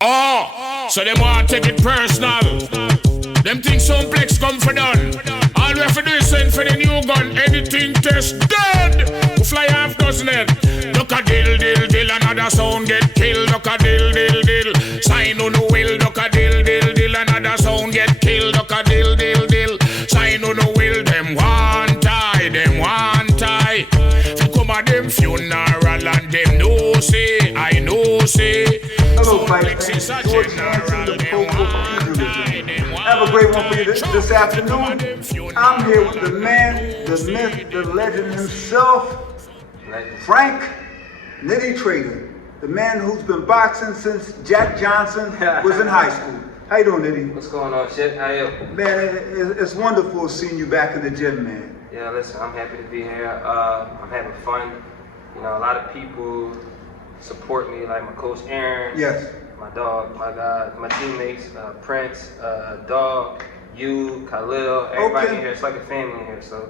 Oh, so them want to take it personal. Them think some flex come for done. All we have to do is send for the new gun. Anything test dead. We fly half dozen head. Duck a dill, dill, dill. Another sound get killed. Duck a dill, dill, dill. Sign on the will. Duck a dill, dill, dill. Another sound get killed. Duck a dill, dill, dill. Sign on the will. Them one tie. Them one tie. Fi come a them funeral and them no say. I know say. Hello, Fight fans. George Hanson, the pro pugilism. I have a great one for you this afternoon. I'm here with the man, the myth, the legend himself, Frank Nitty Trader, the man who's been boxing since Jack Johnson was in high school. How you doing, Nitty? What's going on, shit? How you? Man, it's wonderful seeing you back in the gym, man. Yeah, listen, I'm happy to be here. I'm having fun. You know, a lot of people support me, like my coach Aaron. Yes. My dog, my guy, my teammates, Prince, Dog, you, Khalil, everybody in here. It's like a family in here, so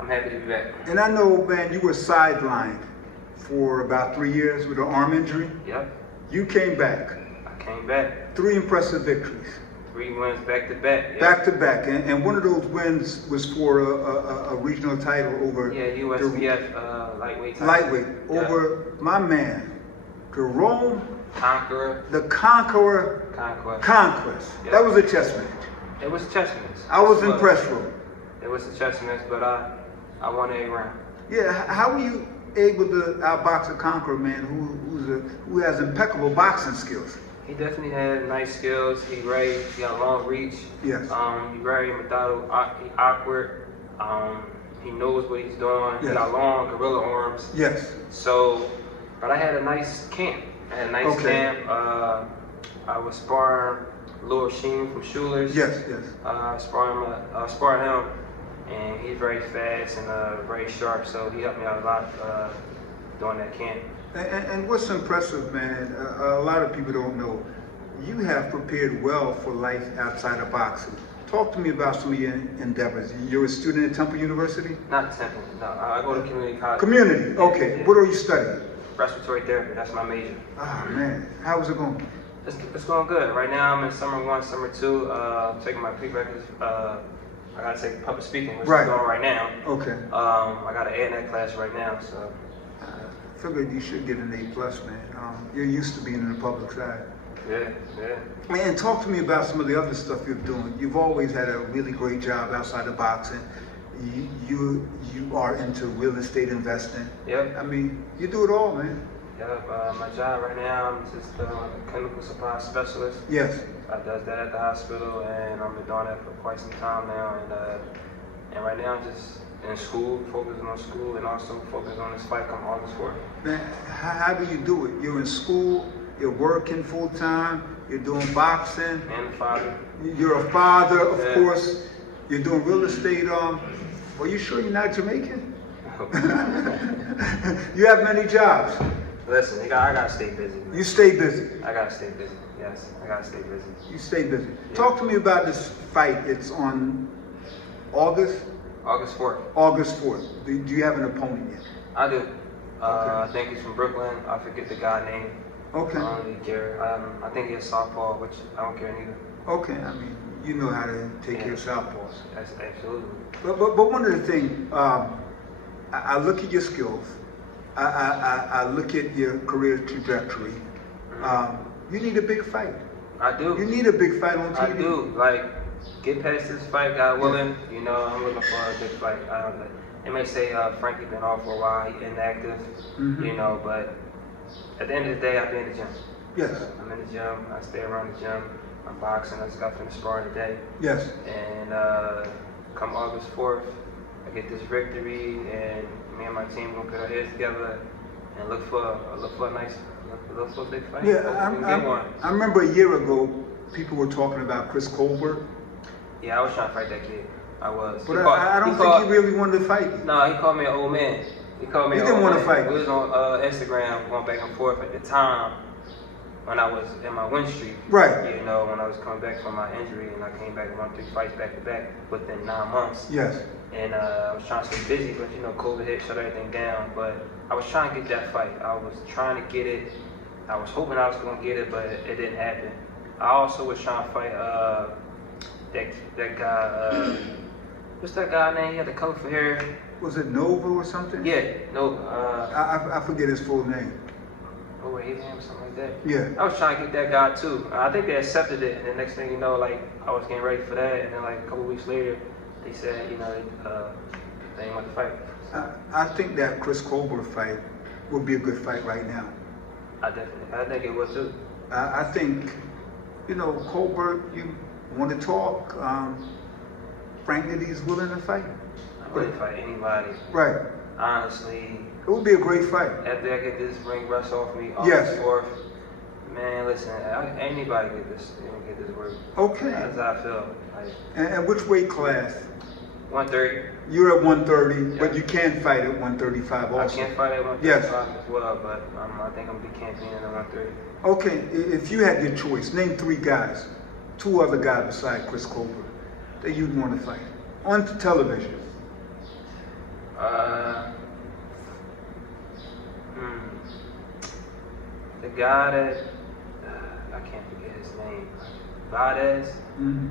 I'm happy to be back. And I know, man, you were sidelined for about 3 years with an arm injury. Yep. You came back. I came back. 3 impressive victories. 3 wins back to back. Yep. Back to back, and one of those wins was for a regional title over. Yeah, USBF lightweight title. Lightweight over my man, Jerome. Conqueror. The Conqueror. Conquest. Yep. That was a chess match. It was a chess match. I was impressed, bro. It was a chess match, but I won a round. Yeah, how were you able to outbox a Conqueror, man, who has impeccable boxing skills? He definitely had nice skills. He got long reach. Yes. He very methodical, awkward. He knows what he's doing. Yes. He got long gorilla arms. Yes. So, but I had a nice camp. I had a nice camp. I was sparring Lil Sheen from Schuler's. Yes, yes. Sparring him, and he's very fast and very sharp. So he helped me out a lot during that camp. And what's impressive, man, a lot of people don't know, you have prepared well for life outside of boxing. Talk to me about some of your endeavors. You're a student at Temple University? Not Temple, no. I go to community college. Community, okay. Yeah. What are you studying? Respiratory therapy, that's my major. Oh, man. How's it going? It's going good. Right now I'm in summer 1, summer 2, taking my prerequisites. I gotta take public speaking, which is going right now. Okay. I got an A in that class right now, so. I figured you should get an A+, man. You're used to being in the public side. Yeah, yeah. Man, talk to me about some of the other stuff you're doing. You've always had a really great job outside of boxing. You are into real estate investing. Yep. I mean, you do it all, man. Yeah, my job right now, I'm just a chemical supply specialist. Yes. I does that at the hospital, and I've been doing that for quite some time now. And right now, I'm just in school, focusing on school, and also focusing on this fight come August 4th. Man, how do you do it? You're in school, you're working full time, you're doing boxing. And a father. You're a father, of course. You're doing real estate. Are you sure you're not Jamaican? You have many jobs. Listen, I gotta stay busy. Man. You stay busy. I gotta stay busy. Yes, I gotta stay busy. You stay busy. Yeah. Talk to me about this fight. It's on August 4th. August 4th. Do you have an opponent yet? I do. I think he's from Brooklyn. I forget the guy name. Okay. I don't really care. I think he's southpaw, which I don't care neither. Okay. I mean, you know how to take care of southpaws. That's absolutely. But one of the things, I look at your skills. I look at your career trajectory. You need a big fight. I do. You need a big fight on TV. I do. Like, get past this fight, God willing. You know, I'm looking for a big fight. They may say Frankie been off for a while, he inactive, you know, but at the end of the day, I be in the gym. Yes. I'm in the gym. I stay around the gym. I'm boxing. I just got finished sparring today. Yes. And come August 4th, I get this victory, and me and my team gonna put our heads together and look for a big fight. Yeah, I remember a year ago, people were talking about Chris Colbert. Yeah, I was trying to fight that kid. I was. But I don't think he really wanted to fight you. No, he called me an old man. He didn't want to fight. We was on Instagram going back and forth at the time when I was in my win streak. Right. You know, when I was coming back from my injury and I came back and won 3 fights back to back within 9 months. Yes. And I was trying to stay busy, but you know, COVID hit, shut everything down. But I was trying to get that fight. I was trying to get it I was hoping I was gonna get it, but it didn't happen. I also was trying to fight that guy. What's that guy name? He had the colorful hair. Was it Nova or something? Yeah, Nova. I forget his full name. Over Abraham, something like that. Yeah. I was trying to get that guy too. I think they accepted it, and the next thing you know, like I was getting ready for that, and then like a couple weeks later, they said, you know, they didn't want to fight. I think that Chris Colbert fight would be a good fight right now. I think it was too. I think, you know, Colbert, you want to talk, Frank Nitty's willing to fight. I wouldn't fight anybody. Right. Honestly. It would be a great fight. After I get this ring rust off me, Yes. Forth, man, listen, anybody get this work. Okay. That's how I feel. Like, And which weight class? 130. You're at 130, Yeah. but you can fight at 135 also. I can't fight at 135 Yes. as well, but I think I'm gonna be campaigning at 130. Okay, if you had your choice, name 3 guys, 2 other guys beside Chris Colbert that you'd want to fight on television. The guy that I can't forget his name. Valdez. Mm-hmm.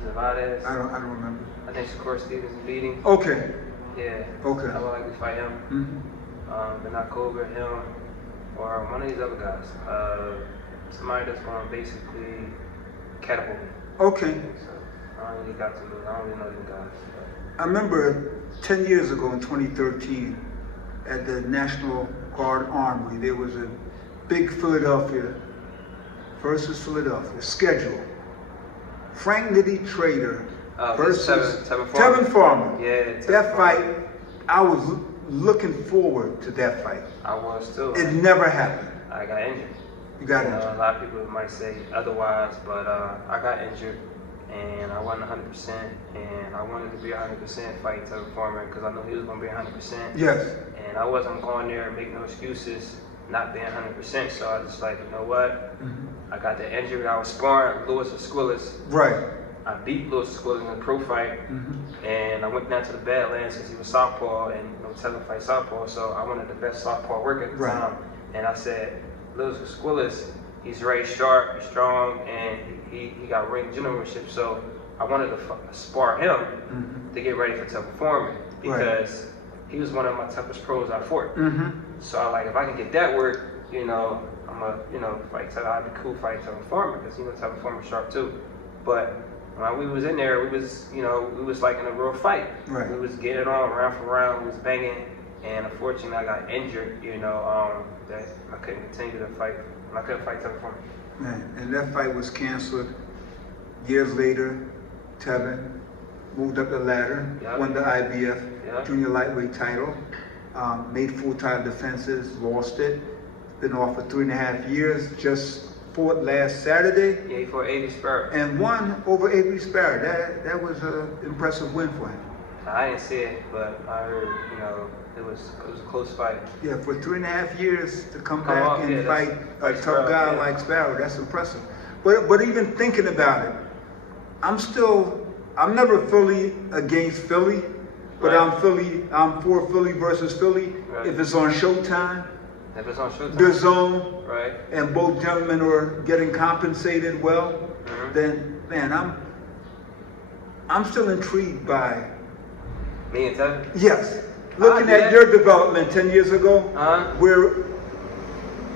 Is it Valdez? I don't remember. I think Shakur Stevens is beating. Okay. Yeah. Okay. I would like to fight him. Mm-hmm. But not Colbert, him, or one of these other guys. Somebody that's going to basically catapult me. Okay. So I don't really got to know. I don't really know these guys. But. I remember 10 years ago in 2013 at the National Guard Armory, there was a big Philadelphia versus Philadelphia schedule. Frank Nitty Trader versus Tevin Farmer. Yeah, that fight, I was looking forward to that fight. I was too. It never happened. I got injured. You got injured. A lot of people might say otherwise, but I got injured and I wasn't 100%, and I wanted to be 100% fight Tevin Farmer because I knew he was going to be 100%. Yes. And I wasn't going there and make no excuses not being 100%, so I just like, you know what? I got the injury. I was sparring Lewis Esquilas. Right. I beat Lewis Esquilas in a pro fight, and I went down to the Badlands because he was southpaw, and you know, Tevin fight southpaw, so I wanted the best southpaw work at the time. And I said, Lewis Esquilas, he's very sharp, he's strong, and he got ring generalship, so I wanted to spar him to get ready for Tevin Farmer because he was one of my toughest pros I fought. So I like, if I can get that work, you know, I'm a fight Tevin. I'd be cool fighting Tevin Farmer because you know Tevin Farmer's sharp too. But when we was in there, we was like in a real fight. Right. We was getting on round for round. We was banging, and unfortunately I got injured. You know, that I couldn't continue to fight. I couldn't fight Tevin Farmer. Man, and that fight was canceled. Years later, Tevin moved up the ladder, won the IBF junior lightweight title, made full-time defenses, lost it, been off for 3.5 years, just fought last Saturday. Yeah, he fought Avery Sparrow. And won over Avery Sparrow. That was an impressive win for him. I didn't see it, but I heard, you know, it was a close fight. Yeah, for 3.5 years to come back and fight a tough guy like Sparrow, that's impressive. But even thinking about it, I'm never fully against Philly, but I'm for Philly versus Philly. If it's on Showtime, if it's on Showtime, the Zone, and both gentlemen are getting compensated well, then man, I'm still intrigued by me and Tevin. Yes, looking at your development 10 years ago, where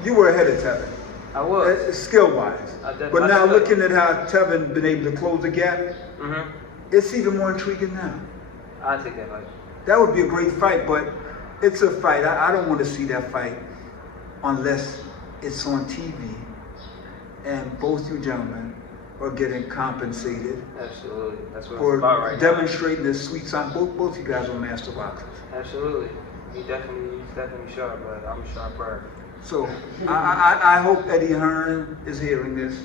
you were ahead of Tevin. I was. Skill-wise. But now looking at how Tevin been able to close the gap, it's even more intriguing now. I'll take that fight. That would be a great fight, but it's a fight. I don't want to see that fight unless it's on TV and both you gentlemen are getting compensated. Absolutely. That's what for it's about right demonstrating this sweet side. Both you guys are master boxers. Absolutely. He's definitely sharp, but I'm a sharp person. So I hope Eddie Hearn is hearing this.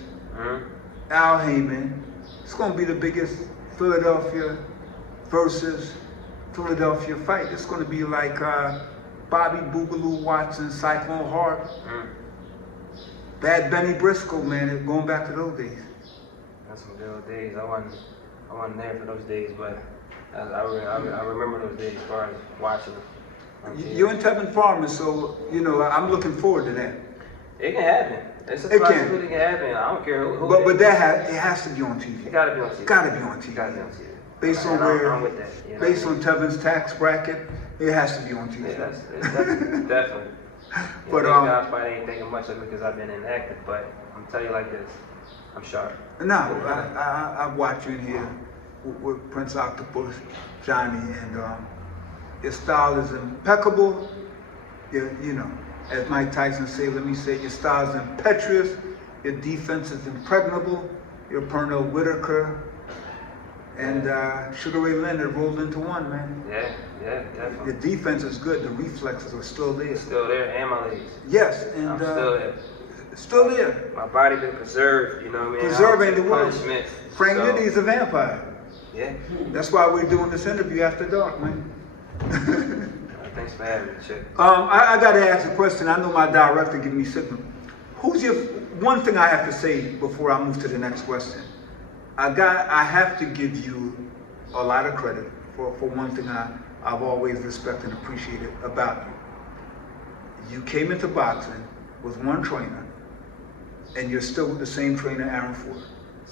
Al Heyman. It's going to be the biggest Philadelphia versus Philadelphia fight. It's going to be like Bobby Boogaloo Watson, Cyclone Hart, Bad Benny Briscoe, man. Going back to those days. That's some good old days. I wasn't there for those days, but I remember those days as far as watching them. You're in Tevin Farmer, so you know I'm looking forward to that. It can happen. It's a possibility it can happen. I don't care who but it has to be on TV. It gotta be on TV. Gotta be on TV. Gotta be on TV. Based on I'm with that. You know based on Tevin's tax bracket, it has to be on TV. Yeah, that's definitely. But guys probably ain't thinking much of it because I've been inactive. But I'm tell you like this, I'm sharp. No, I watch you in here with Prince Octopus, Johnny, and your style is impeccable. You know, as Mike Tyson say, let me say, your style is impetuous. Your defense is impregnable. You're Pernell Whitaker. And Sugar Ray Leonard rolled into one, man. Yeah, definitely. Your defense is good. The reflexes are still there. Still there, and my legs. Yes, and I'm still there. Still there. My body been preserved, you know what I mean? Preserving the word. Punishment. Frank Nitty is a vampire. Yeah. That's why we're doing this interview after dark, man. Thanks for having me, Chick. I got to ask a question. I know my director gave me signal. Who's your one thing I have to say before I move to the next question? I have to give you a lot of credit for one thing I've always respected and appreciated about you. You came into boxing with one trainer, and you're still with the same trainer, Aaron Ford.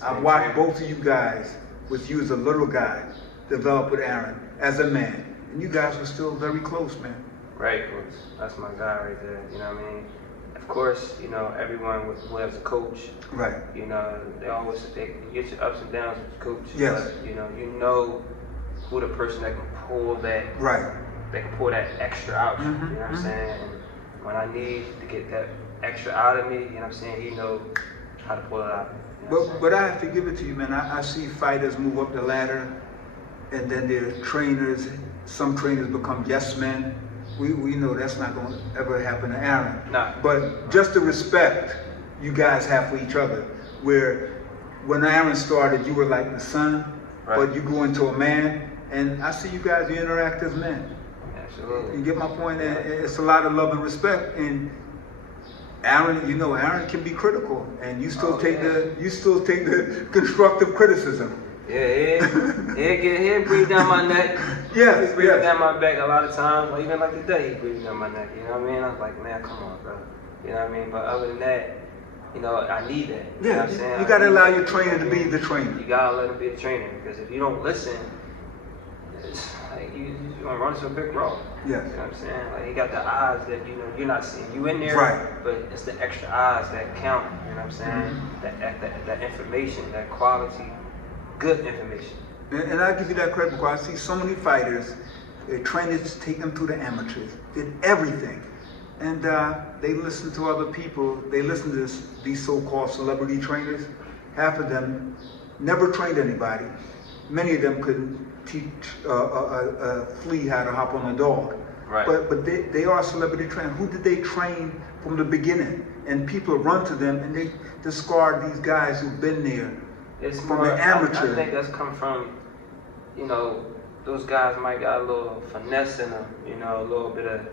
I've watched both of you guys, with you as a little guy, develop with Aaron as a man, and you guys were still very close, man. Right, of course. That's my guy right there, you know what I mean? Of course, you know, everyone who has a coach, right? You know, you get your ups and downs with your coach. Yes. But, you know who the person that can pull that, right? That can pull that extra out. You know what I'm saying? And when I need to get that extra out of me, you know what I'm saying? He knows how to pull it out. You know but I have to give it to you, man. I see fighters move up the ladder, and then their trainers. Some trainers become yes men. We know that's not going to ever happen to Aaron. Nah. But just the respect you guys have for each other, where when Aaron started, you were like the son, right. But you grew into a man, and I see you guys, you interact as men. Absolutely. You get my point? And it's a lot of love and respect. And Aaron, you know, Aaron can be critical, and you still take the constructive criticism. Yeah, he'll breathe down my neck. Yes, he breathes down my back a lot of times. Or even like today, he breathes down my neck. You know what I mean? I was like, man, come on, bro. You know what I mean? But other than that, you know, I need that. You know what I'm saying? You got to allow your trainer to be the trainer. You got to let him be the trainer, because if you don't listen, it's like you're going to run into a big road. Yes. You know what I'm saying? Like, you got the eyes that, you know, you're not seeing. You in there, right. But it's the extra eyes that count. You know what I'm saying? That information, that quality, good information. And I give you that credit because I see so many fighters, their trainers take them through the amateurs, did everything. And they listen to other people, they listen to these so-called celebrity trainers. Half of them never trained anybody. Many of them couldn't teach a flea how to hop on a dog. Right. But they are celebrity trainers. Who did they train from the beginning? And people run to them and they discard these guys who've been there. It's from more, the amateur. I think that's come from, you know, those guys might got a little finesse in them, you know, a little bit of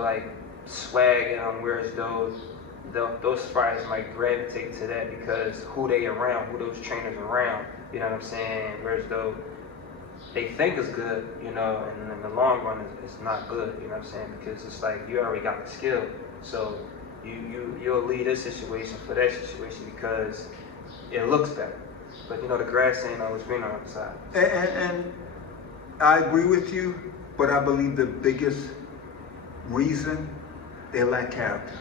like swag in them, whereas those fighters might gravitate to that because who they around, who those trainers around, you know what I'm saying? Whereas though they think it's good, you know, and in the long run it's not good, you know what I'm saying? Because it's like you already got the skill, so you'll leave this situation for that situation because it looks better. But you know, the grass ain't always green on the other side. And I agree with you, but I believe the biggest reason, they lack character.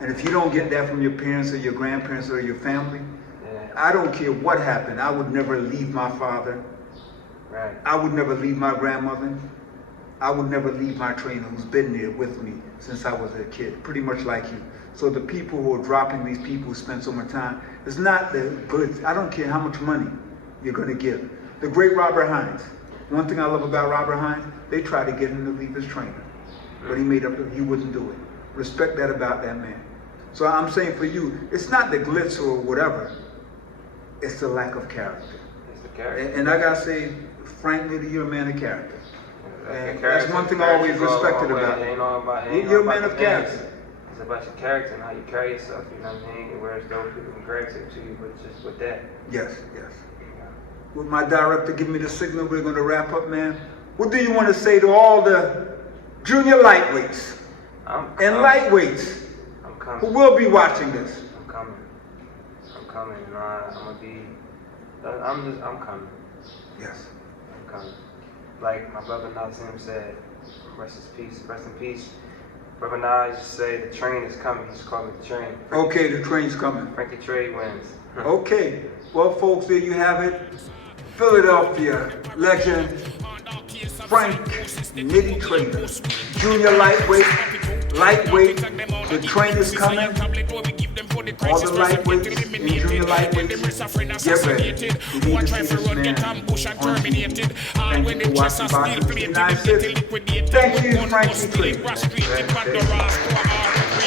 And if you don't get that from your parents or your grandparents or your family, I don't care what happened. I would never leave my father. Right. I would never leave my grandmother. I would never leave my trainer who's been there with me since I was a kid, pretty much like you. So the people who are dropping these people who spend so much time, it's not the good. I don't care how much money you're going to give. The great Robert Hines. One thing I love about Robert Hines, they tried to get him to leave his trainer, but he made up that he wouldn't do it. Respect that about that man. So I'm saying for you, it's not the glitz or whatever. It's the lack of character. It's the character. And I gotta say, frankly, you're a man of character. And that's one thing I always respected about you. You're a man of character. It's about your character and how you carry yourself, you know what I mean? Whereas those people can gravitate to you, but just with that. Yes. With my director giving me the signal, we're going to wrap up, man. What do you want to say to all the junior lightweights and lightweights who will be watching this. I'm coming. I'm coming. And I'm gonna be. I'm coming. Yes. I'm coming. Like my brother Nazim said, rest in peace. Brother Nas just say the train is coming. He's calling the train. Okay, the train's coming. Frankie Trey wins. Okay. Well, folks, there you have it. Philadelphia legend Frank Nitty Trainer. Junior lightweight, the train is coming. All the lightweights and junior lightweights, get ready. You need to see this man on TV. Thank you for watching Boxing 59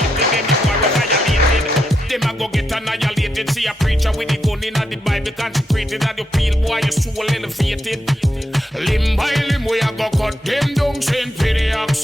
Thank you, Frankie Trainer. Them a go get annihilated. See a preacher with the gun in the Bible consecrated. And you feel boy your soul elevated. Limb by limb we a go cut them down. Saint Pediac,